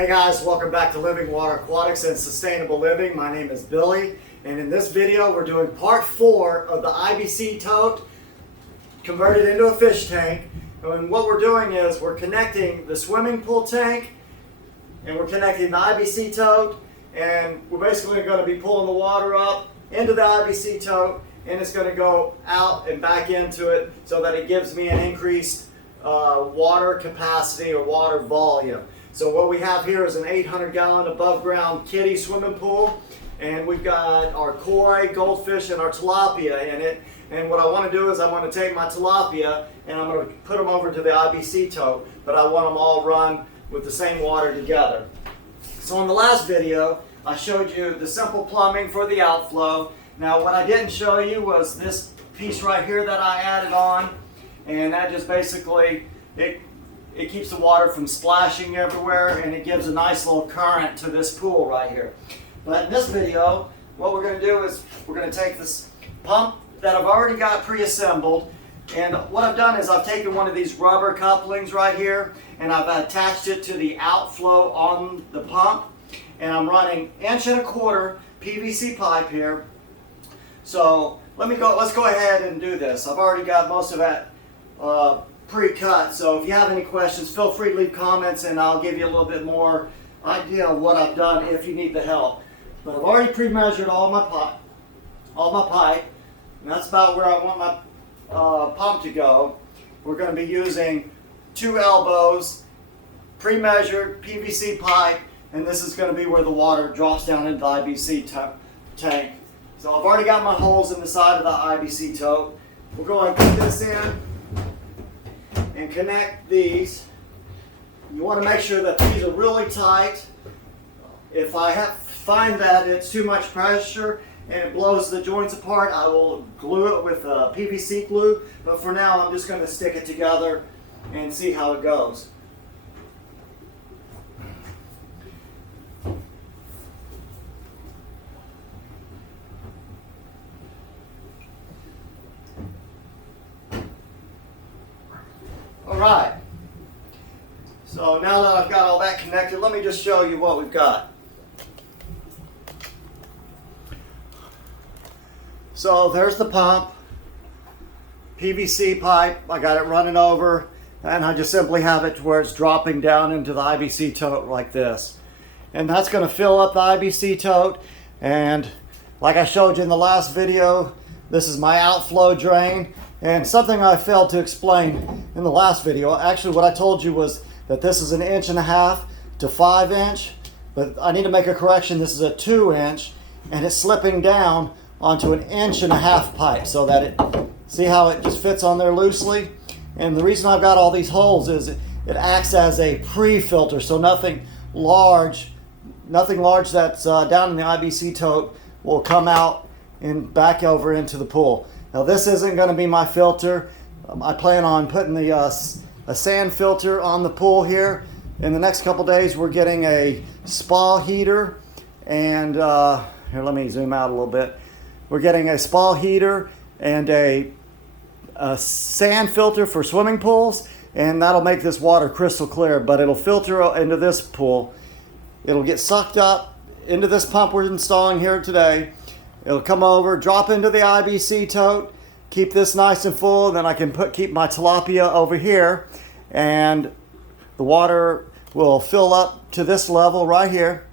Hey guys, welcome back to Living Water Aquatics and Sustainable Living. My name is Billy, and in this video we're doing part 4 of the IBC Tote converted into a fish tank. And what we're doing is we're connecting the swimming pool tank and we're connecting the IBC Tote, and we're basically going to be pulling the water up into the IBC Tote, and it's going to go out and back into it so that it gives me an increased water capacity or water volume. So what we have here is an 800-gallon above ground kiddie swimming pool, and we've got our koi, goldfish, and our tilapia in it. And what I want to do is I want to take my tilapia and I'm going to put them over to the IBC tote, but I want them all run with the same water together. So in the last video I showed you the simple plumbing for the outflow. Now what I didn't show you was this piece right here that I added on, and that just basically it keeps the water from splashing everywhere, and it gives a nice little current to this pool right here. But in this video, what we're going to do is we're going to take this pump that I've already got pre-assembled, and what I've done is I've taken one of these rubber couplings right here and I've attached it to the outflow on the pump, and I'm running 1.25 inch PVC pipe here. So let's go ahead and do this. I've already got most of that pre-cut, so if you have any questions, feel free to leave comments and I'll give you a little bit more idea of what I've done if you need the help. But I've already pre-measured all my pipe, and that's about where I want my pump to go. We're going to be using 2 elbows, pre-measured PVC pipe, and this is going to be where the water drops down into the IBC tank. So I've already got my holes in the side of the IBC tote. We'll go and put this in and connect these. You want to make sure that these are really tight. If I find that it's too much pressure and it blows the joints apart, I will glue it with PVC glue, but for now I'm just going to stick it together and see how it goes. Alright, so now that I've got all that connected, let me just show you what we've got. So there's the pump, PVC pipe, I got it running over, and I just simply have it to where it's dropping down into the IBC tote like this. And that's going to fill up the IBC tote, and like I showed you in the last video, this is my outflow drain. And something I failed to explain in the last video, actually what I told you was that this is an 1.5 inch to 5 inch, but I need to make a correction. This is a 2 inch, and it's slipping down onto an 1.5 inch pipe so that it, see how it just fits on there loosely? And the reason I've got all these holes is it acts as a pre-filter, so nothing large that's down in the IBC tote will come out and back over into the pool. Now this isn't going to be my filter. I plan on putting a sand filter on the pool here. In the next couple days we're getting a spa heater, and here, let me zoom out a little bit. We're getting a spa heater and a sand filter for swimming pools, and that'll make this water crystal clear, but it'll filter into this pool. It'll get sucked up into this pump we're installing here today. It'll come over, drop into the IBC tote, keep this nice and full, and then I can keep my tilapia over here, and the water will fill up to this level right here,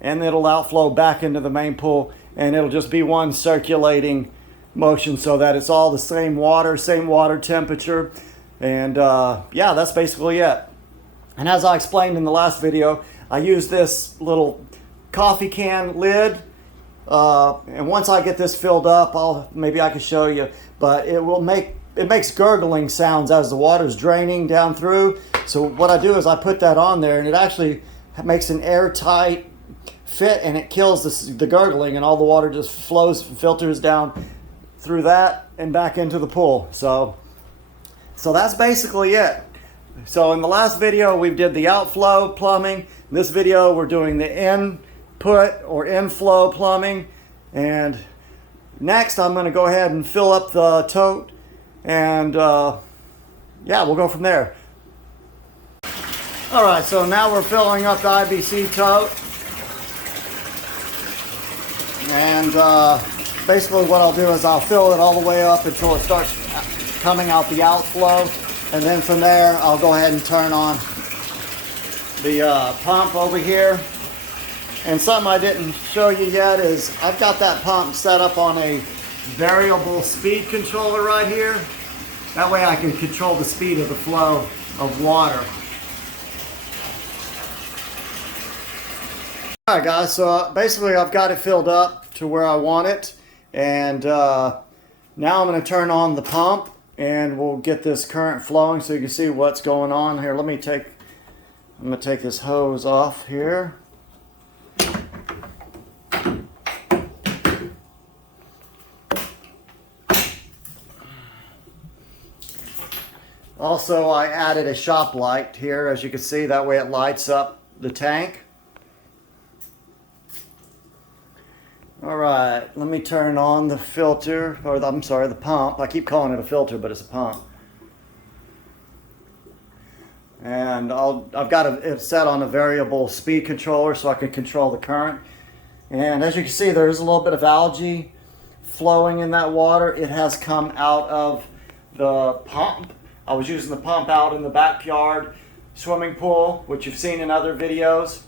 and it'll outflow back into the main pool, and it'll just be one circulating motion so that it's all the same water temperature, and yeah, that's basically it. And as I explained in the last video, I use this little coffee can lid. And once I get this filled up, maybe I can show you, but it makes gurgling sounds as the water's draining down through. So what I do is I put that on there, and it actually makes an airtight fit, and it kills the gurgling, and all the water just flows, filters down through that and back into the pool. So that's basically it. So in the last video we did the outflow plumbing. In this video we're doing the input or inflow plumbing, and next I'm going to go ahead and fill up the tote, and yeah, we'll go from there. All right, so now we're filling up the IBC tote. And basically what I'll do is I'll fill it all the way up until it starts coming out the outflow. And then from there, I'll go ahead and turn on the pump over here. And something I didn't show you yet is I've got that pump set up on a variable speed controller right here. That way I can control the speed of the flow of water. Alright guys, so basically I've got it filled up to where I want it. And now I'm going to turn on the pump and we'll get this current flowing so you can see what's going on here. I'm going to take this hose off here. Also, I added a shop light here, as you can see, that way it lights up the tank. Alright, let me turn on the filter, or I'm sorry, the pump. I keep calling it a filter, but it's a pump. And I've got it set on a variable speed controller so I can control the current. And as you can see, there's a little bit of algae flowing in that water. It has come out of the pump. I was using the pump out in the backyard swimming pool, which you've seen in other videos.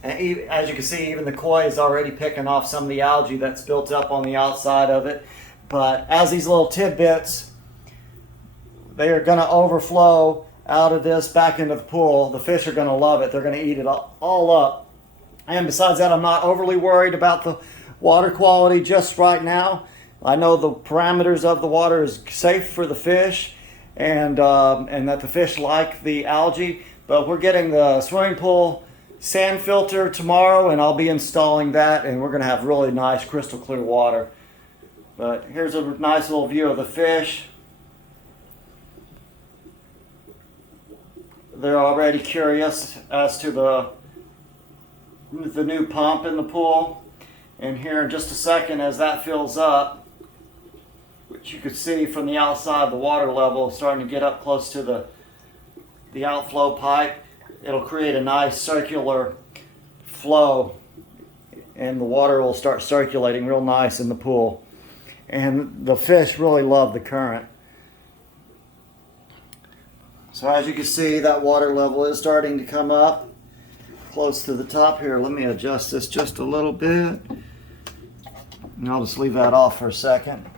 And as you can see, even the koi is already picking off some of the algae that's built up on the outside of it. But as these little tidbits, they are going to overflow out of this back into the pool. The fish are going to love it. They're going to eat it all up. And besides that, I'm not overly worried about the water quality just right now. I know the parameters of the water is safe for the fish, and that the fish like the algae. But we're getting the swimming pool sand filter tomorrow, and I'll be installing that, and we're going to have really nice crystal clear water. But here's a nice little view of the fish. They're already curious as to the new pump in the pool. And here in just a second, as that fills up, which you could see from the outside, the water level is starting to get up close to the outflow pipe. It'll create a nice circular flow, and the water will start circulating real nice in the pool. And the fish really love the current. So as you can see, that water level is starting to come up close to the top here. Let me adjust this just a little bit. And I'll just leave that off for a second.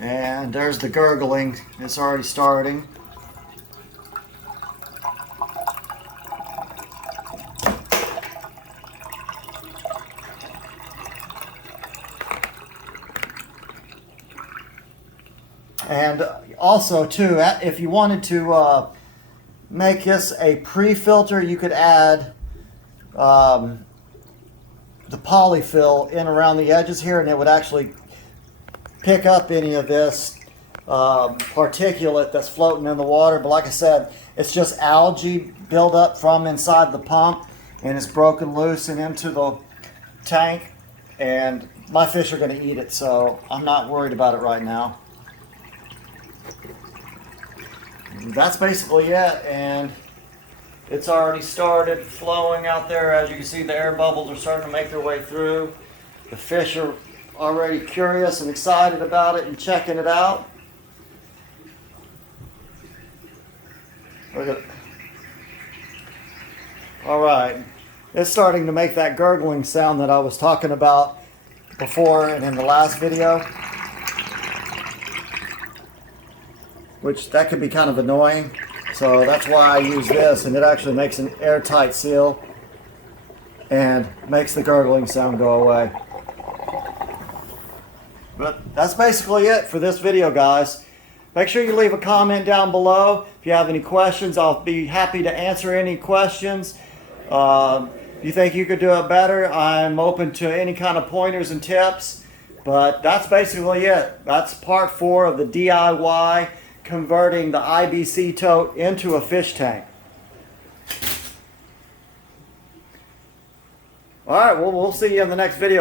And there's the gurgling. It's already starting. And also too, if you wanted to make this a pre-filter, you could add the polyfill in around the edges here, and it would actually pick up any of this particulate that's floating in the water. But like I said, it's just algae buildup from inside the pump, and it's broken loose and into the tank, and my fish are going to eat it, so I'm not worried about it right now. That's basically it, and it's already started flowing out there. As you can see, the air bubbles are starting to make their way through. The fish are already curious and excited about it and checking it out. Look at it. All right, it's starting to make that gurgling sound that I was talking about before and in the last video, which that could be kind of annoying. So that's why I use this, and it actually makes an airtight seal and makes the gurgling sound go away. But that's basically it for this video, guys. Make sure you leave a comment down below. If you have any questions, I'll be happy to answer any questions. You think you could do it better, I'm open to any kind of pointers and tips. But that's basically it. That's part 4 of the DIY converting the IBC tote into a fish tank. Alright, well, we'll see you in the next video.